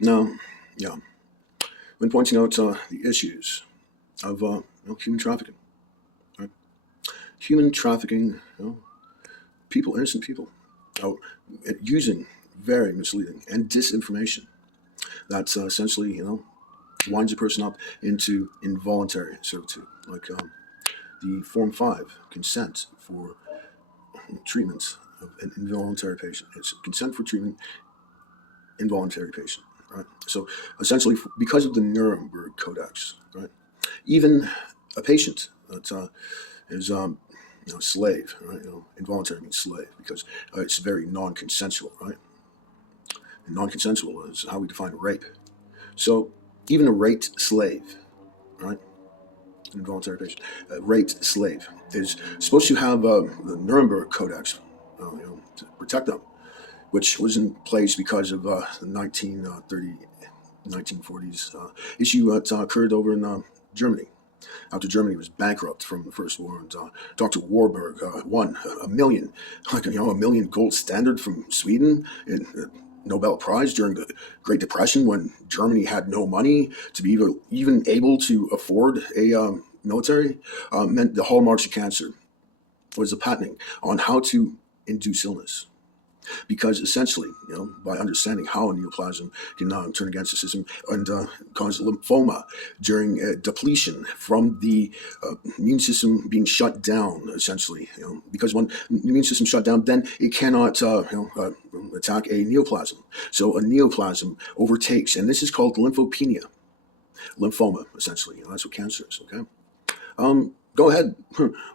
Now, yeah, when pointing out the issues of human trafficking, right? Human trafficking, people, innocent people, uh, using very misleading and disinformation that's essentially, winds a person up into involuntary servitude, like the Form 5 consent for treatment of an involuntary patient. It's consent for treatment, involuntary patient, right? So essentially, because of the Nuremberg Codex, right, even a patient that is slave, right? Involuntary means slave because it's very non-consensual, right? And non-consensual is how we define rape. So even a raped slave, right? Involuntary patient, a raped slave is supposed to have the Nuremberg Codex, to protect them, which was in place because of the 1940s issue that occurred over in Germany. After Germany was bankrupt from the First War, and Dr. Warburg won a million, a million gold standard from Sweden in Nobel Prize during the Great Depression, when Germany had no money to be even able to afford a military, meant the hallmarks of cancer was the patenting on how to induce illness. Because essentially, by understanding how a neoplasm can turn against the system and cause lymphoma during depletion from the immune system being shut down, essentially, because when the immune system shut down, then it cannot attack a neoplasm. So a neoplasm overtakes, and this is called lymphopenia, lymphoma, essentially. That's what cancer is. Okay. Go ahead,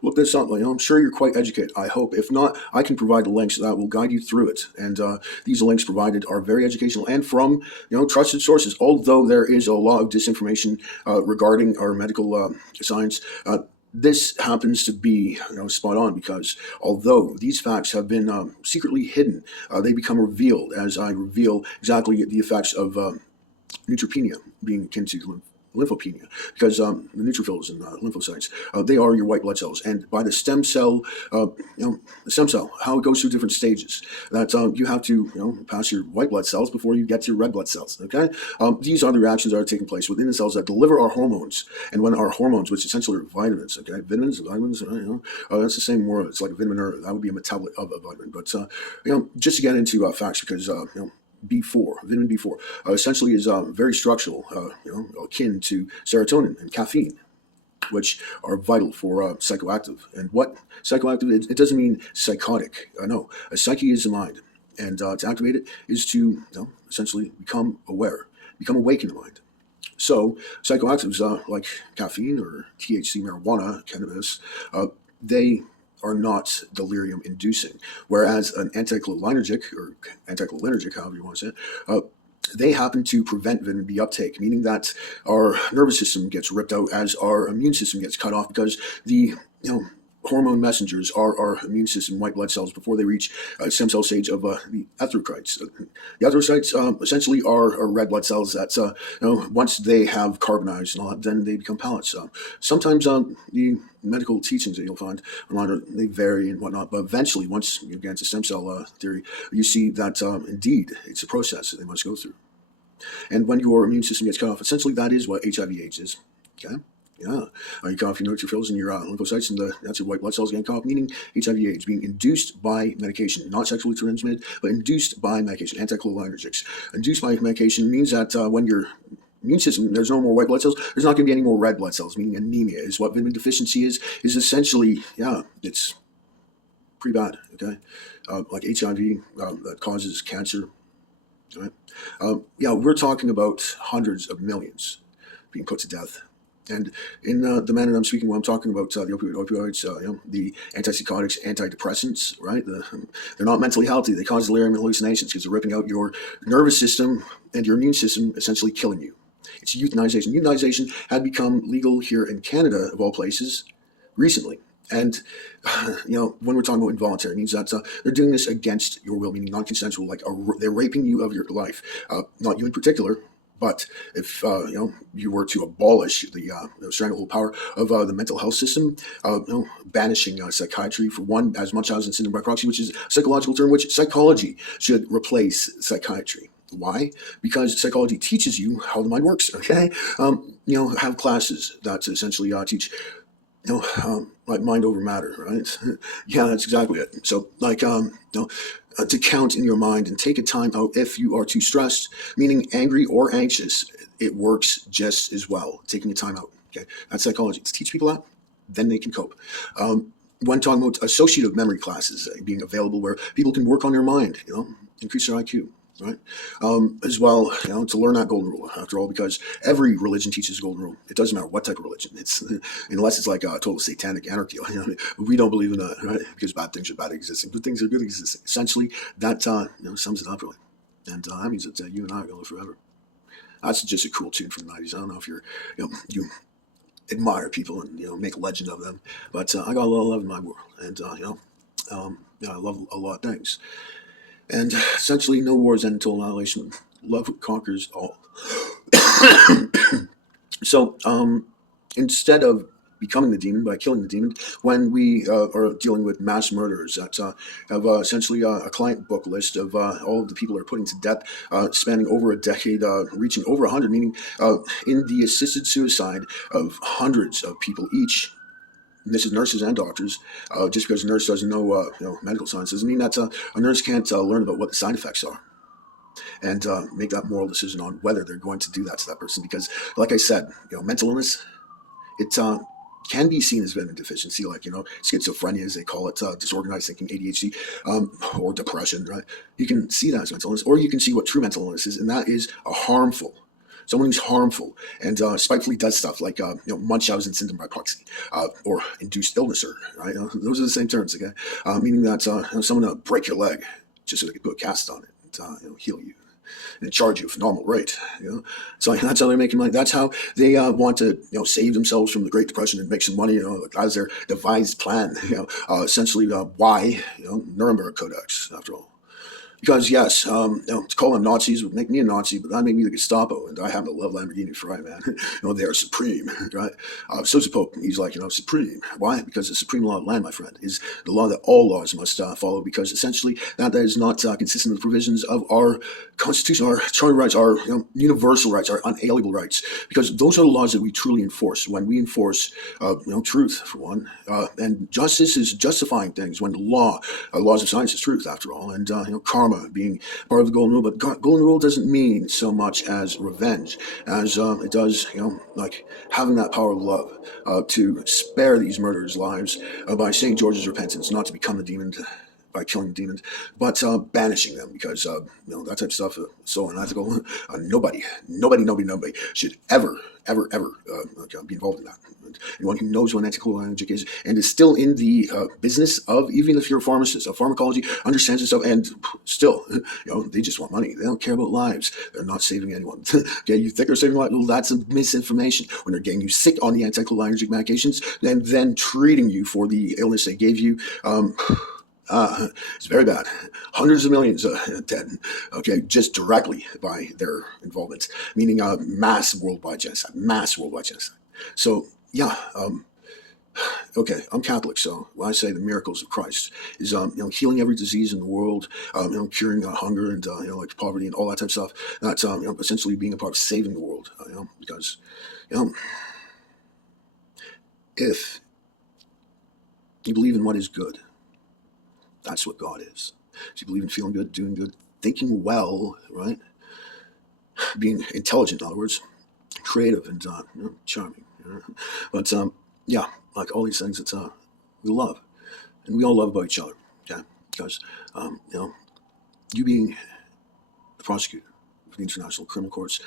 look this up. I'm sure you're quite educated, I hope. If not, I can provide the links that will guide you through it. And these links provided are very educational and from trusted sources. Although there is a lot of disinformation regarding our medical science, this happens to be spot on, because although these facts have been secretly hidden, they become revealed as I reveal exactly the effects of neutropenia being akin to lymphopenia, because the neutrophils and lymphocytes, they are your white blood cells, and by the stem cell, the stem cell, how it goes through different stages, that you have to pass your white blood cells before you get to your red blood cells. Okay, these are the reactions that are taking place within the cells that deliver our hormones, and when our hormones, which essentially are vitamins, okay, vitamins, that's the same word. It's like a vitamin, or that would be a metabolite of a vitamin. But just to get into facts, because B4, vitamin B4, essentially is very structural, akin to serotonin and caffeine, which are vital for psychoactive. And what psychoactive? It doesn't mean psychotic. No, a psyche is the mind, and to activate it is to essentially become aware, become awake in the mind. So psychoactives like caffeine or THC, marijuana, cannabis, they are not delirium inducing, whereas an anticholinergic, however you want to say it, they happen to prevent vitamin B uptake, meaning that our nervous system gets ripped out as our immune system gets cut off, because the hormone messengers are our immune system white blood cells before they reach stem cell stage of the erythrocytes. The erythrocytes essentially are red blood cells that once they have carbonized and all that, then they become pellets. Sometimes the medical teachings that you'll find online, they vary and whatnot, but eventually, once you get into stem cell theory, you see that indeed it's a process that they must go through. And when your immune system gets cut off, essentially that is what HIV/AIDS is. Okay. Yeah, you cut off your neutrophils and your lymphocytes, and that's your white blood cells getting cut off, meaning HIV/AIDS being induced by medication, not sexually transmitted, but induced by medication, anticholinergics. Induced by medication means that when your immune system, there's no more white blood cells, there's not going to be any more red blood cells, meaning anemia is what vitamin deficiency is essentially, it's pretty bad, okay? Like HIV that causes cancer, right? We're talking about hundreds of millions being put to death. And in the manner I'm speaking, when I'm talking about the opioids, the antipsychotics, antidepressants, right? They're not mentally healthy. They cause delirium and hallucinations because they're ripping out your nervous system and your immune system, essentially killing you. It's euthanization. Euthanization had become legal here in Canada, of all places, recently. And, when we're talking about involuntary, it means that they're doing this against your will, meaning non-consensual, like they're raping you of your life. Not you in particular, but if you were to abolish the stranglehold power of the mental health system, banishing psychiatry for one, as much as in syndrome by proxy, which is a psychological term, which psychology should replace psychiatry. Why? Because psychology teaches you how the mind works. Okay, have classes that essentially teach like mind over matter, right? Yeah, that's exactly it. So, to count in your mind and take a time out if you are too stressed, meaning angry or anxious, it works just as well. Taking a time out. Okay, that's psychology. To teach people that, then they can cope. When talking about associative memory classes being available where people can work on their mind, increase their IQ, right? As well, to learn that golden rule, after all, because every religion teaches the golden rule. It doesn't matter what type of religion. It's unless it's like total satanic anarchy. We don't believe in that, right? Because bad things are bad existing, good things are good existing. Essentially, that sums it up really, and that means that you and I are going to live forever. That's just a cool tune from the '90s. I don't know if you admire people and make a legend of them, but I got a lot of love in my world, and I love a lot of things. And essentially, no wars end until annihilation. Love conquers all. So instead of becoming the demon by killing the demon, when we are dealing with mass murderers that have essentially a client book list of all of the people that are putting to death, spanning over a decade, reaching over 100, meaning in the assisted suicide of hundreds of people each. And this is nurses and doctors. Just because a nurse doesn't know, medical science doesn't mean that a nurse can't learn about what the side effects are and make that moral decision on whether they're going to do that to that person. Because, like I said, mental illness, it can be seen as vitamin deficiency, like schizophrenia, as they call it, disorganized thinking, ADHD, or depression. Right? You can see that as mental illness, or you can see what true mental illness is, and that is a harmful. Someone who's harmful and spitefully does stuff like Munchausen syndrome by proxy or induced illness, right? Those are the same terms, okay? Meaning that someone will break your leg just so they can put a cast on it and heal you and charge you for normal rate. So that's how they're making money. That's how they want to save themselves from the Great Depression and make some money. As their devised plan. Essentially, why Nuremberg Codex after all. Because yes, to call them Nazis would make me a Nazi, but that made me the Gestapo, and I happen to love Lamborghini Ferrari, man. They are supreme, right? So's the Pope. He's like, supreme. Why? Because the supreme law of land, my friend, is the law that all laws must follow. Because essentially, that is not consistent with the provisions of our Constitution, our charter rights, our universal rights, our unalienable rights. Because those are the laws that we truly enforce. When we enforce, truth for one, and justice is justifying things. When the laws of science is truth, after all, and karma being part of the golden rule. But golden rule doesn't mean so much as revenge as it does, like having that power of love to spare these murderers' lives by St. George's repentance, not to become the demon by killing the demons, but banishing them because that type of stuff is so unethical. Nobody should ever be involved in that. Anyone who knows what anticholinergic is and is still in the business of, even if you're a pharmacist, of pharmacology, understands this stuff, and still, they just want money. They don't care about lives. They're not saving anyone. Okay, you think they're saving lives? Well, that's a misinformation. When they're getting you sick on the anticholinergic medications, and then treating you for the illness they gave you. It's very bad. Hundreds of millions dead, okay, just directly by their involvement, meaning mass worldwide genocide. So, yeah, okay, I'm Catholic, so when I say the miracles of Christ is, healing every disease in the world, curing hunger and, like poverty and all that type of stuff. That's, essentially being a part of saving the world, because, if you believe in what is good, that's what God is. If you believe in feeling good, doing good, thinking well, right? Being intelligent, in other words, creative and charming. But yeah, like all these things, it's we love, and we all love about each other. Okay, because you being the prosecutor for the International Criminal Courts,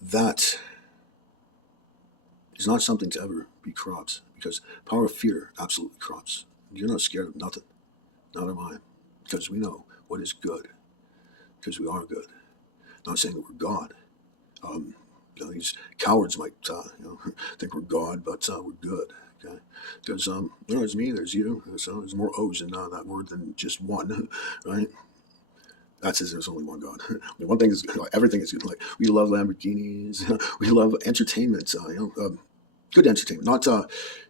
that is not something to ever be corrupt. Because power of fear absolutely corrupts. You're not scared of nothing. Not am I, because we know what is good, because we are good. Not saying that we're God. These cowards might think we're God, but we're good. Okay, because there's me, there's you. So there's more O's in that word than just one, right? That says there's only one God. One thing is, everything is good. Like we love Lamborghinis, we love entertainment. Good entertainment,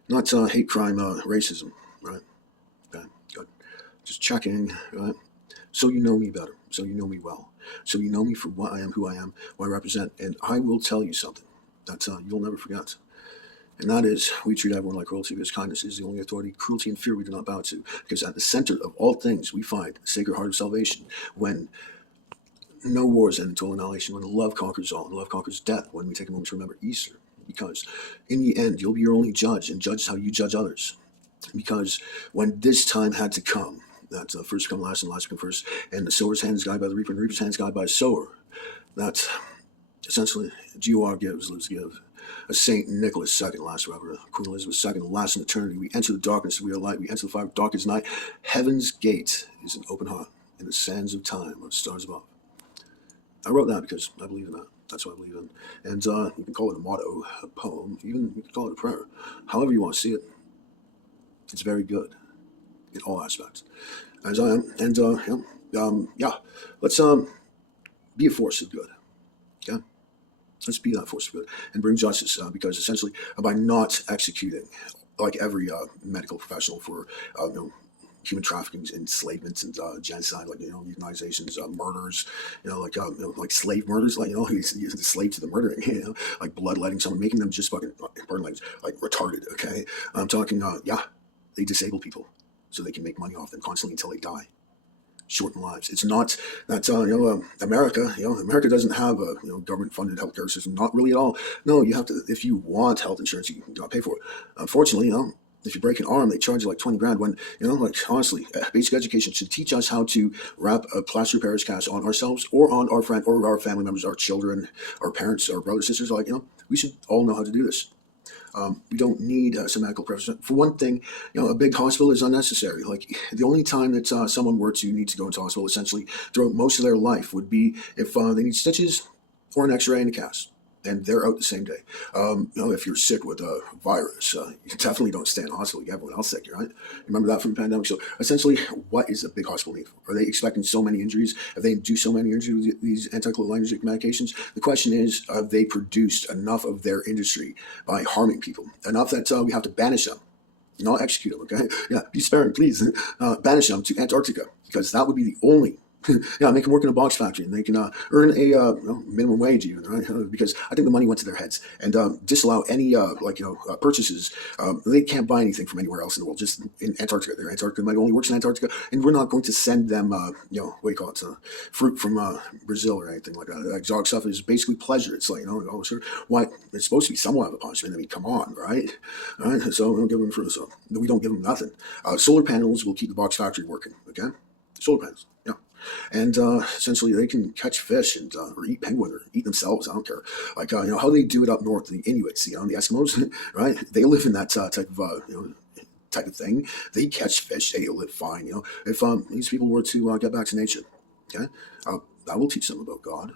not hate crime, racism, right? Okay, good. Just checking, right? So you know me better, so you know me well. So you know me for what I am, who I am, what I represent, and I will tell you something that you'll never forget. And that is, we treat everyone like royalty because kindness is the only authority. Cruelty and fear we do not bow to. Because at the center of all things, we find the sacred heart of salvation. When no wars end until annihilation, when love conquers all, and love conquers death, when we take a moment to remember Easter. Because in the end, you'll be your only judge, and judge how you judge others. Because when this time had to come, that first come last and last come first, and the sower's hand is guided by the reaper, and the reaper's hand is guided by the sower, that essentially, GOR gives, lives give. A Saint Nicholas II lasts forever. Queen Elizabeth II lasts in eternity. We enter the darkness, we are light. We enter the fire of dark as night. Heaven's gate is an open heart. In the sands of time are stars above. I wrote that because I believe in that. That's what I believe in. And you can call it a motto, a poem, even you can call it a prayer. However you want to see it, it's very good in all aspects. As I am. And let's be a force of good. Okay? Let's be that force of good and bring justice, because essentially by not executing like every medical professional for human trafficking, enslavement, and genocide, like euthanizations, murders, like slave murders, like he's a slave to the murdering, like bloodletting someone, making them just fucking, pardon language, like retarded. Okay, I'm talking, they disable people so they can make money off them constantly until they die. Shorten lives. It's not that America. America doesn't have a government-funded healthcare system. Not really at all. No, you have to. If you want health insurance, you gotta pay for it. Unfortunately, if you break an arm, they charge you like 20 grand. When like honestly, basic education should teach us how to wrap a plaster of Paris cast on ourselves or on our friend or our family members, our children, our parents, our brothers, sisters. Like we should all know how to do this. We don't need some medical professional. For one thing, a big hospital is unnecessary. Like the only time that someone were to need to go into hospital, essentially throughout most of their life, would be if they need stitches or an X-ray and a cast, and they're out the same day. If you're sick with a virus, you definitely don't stay in hospital. You get everyone else sick, right? Remember that from the pandemic. So essentially, what is a big hospital need for? Are they expecting so many injuries? If they do so many injuries with these anticholinergic medications, the question is, have they produced enough of their industry by harming people? Enough that we have to banish them, not execute them, okay? Yeah, be sparing, please. Banish them to Antarctica, because that would be the only make them work in a box factory, and they can earn a minimum wage even, right? Because I think the money went to their heads, and disallow any purchases. They can't buy anything from anywhere else in the world, just in Antarctica. Their Antarctica money only works in Antarctica, and we're not going to send them, what do you call it, fruit from Brazil or anything like that. Exotic stuff is basically pleasure. It's like, sure, why it's supposed to be somewhat of a punishment. I mean, come on, right? All right, so we don't give them we don't give them nothing. Solar panels will keep the box factory working. Okay, solar panels, yeah. And essentially, they can catch fish and or eat penguin or eat themselves. I don't care. Like how they do it up north, the Inuits, the Eskimos, right? They live in that type of thing. They catch fish, they live fine. If these people were to get back to nature, okay, that will teach them about God.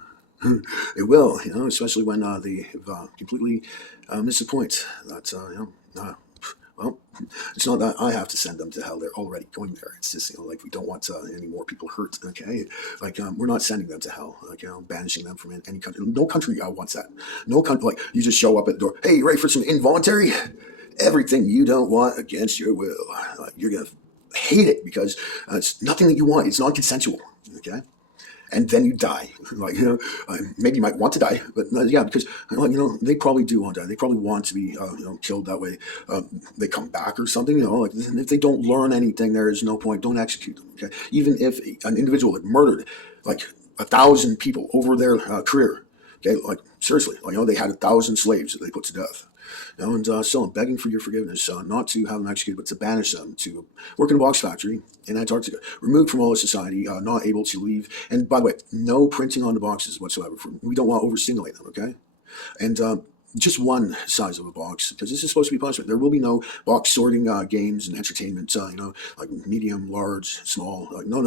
It will, especially when they have completely missed the point. That well, it's not that I have to send them to hell. They're already going there. It's just, like we don't want any more people hurt, okay? Like, we're not sending them to hell, like, banishing them from any country. No country wants that. No country, like, you just show up at the door, hey, you ready for some involuntary? Everything you don't want against your will. You're going to hate it because it's nothing that you want. It's non-consensual, okay? And then you die. Like, maybe you might want to die, but because, they probably do want to die. They probably want to be, killed that way. They come back or something, like if they don't learn anything, there is no point. Don't execute them, okay? Even if an individual had murdered like 1,000 people over their career, okay? Like, seriously, they had 1,000 slaves that they put to death. And still, I'm begging for your forgiveness, not to have them executed, but to banish them to work in a box factory in Antarctica, removed from all of society, not able to leave. And by the way, no printing on the boxes whatsoever. We don't want to overstimulate them, okay? And just one size of a box, because this is supposed to be punishment. There will be no box sorting games and entertainment, like medium, large, small. No,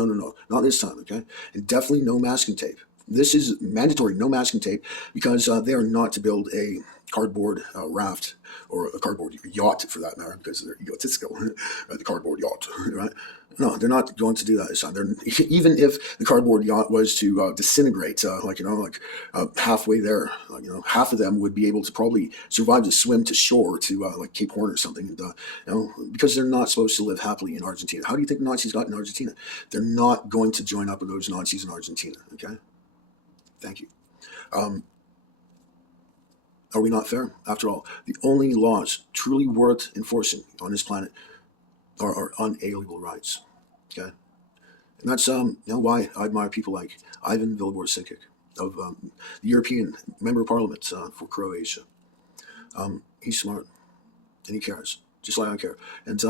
not this time, okay? And definitely no masking tape. This is mandatory, no masking tape, because they are not to build a cardboard raft or a cardboard yacht, for that matter, because they're egotistical. The cardboard yacht, right? No, they're not going to do that this time. Even if the cardboard yacht was to disintegrate, halfway there, half of them would be able to probably survive to swim to shore to like Cape Horn or something, and because they're not supposed to live happily in Argentina. How do you think Nazis got in Argentina? They're not going to join up with those Nazis in Argentina, okay? Thank you. Are we not fair? After all, the only laws truly worth enforcing on this planet are our unalienable rights. Okay, and that's why I admire people like Ivan Vilibor-Sinkic of the European Member of Parliament for Croatia. He's smart and he cares, just like I care. And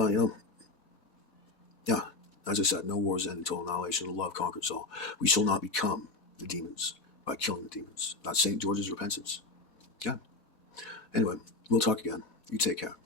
yeah, as I said, no wars end until annihilation of love conquers all. We shall not become the demons by killing the demons. Not St. George's repentance. Yeah. Anyway, we'll talk again. You take care.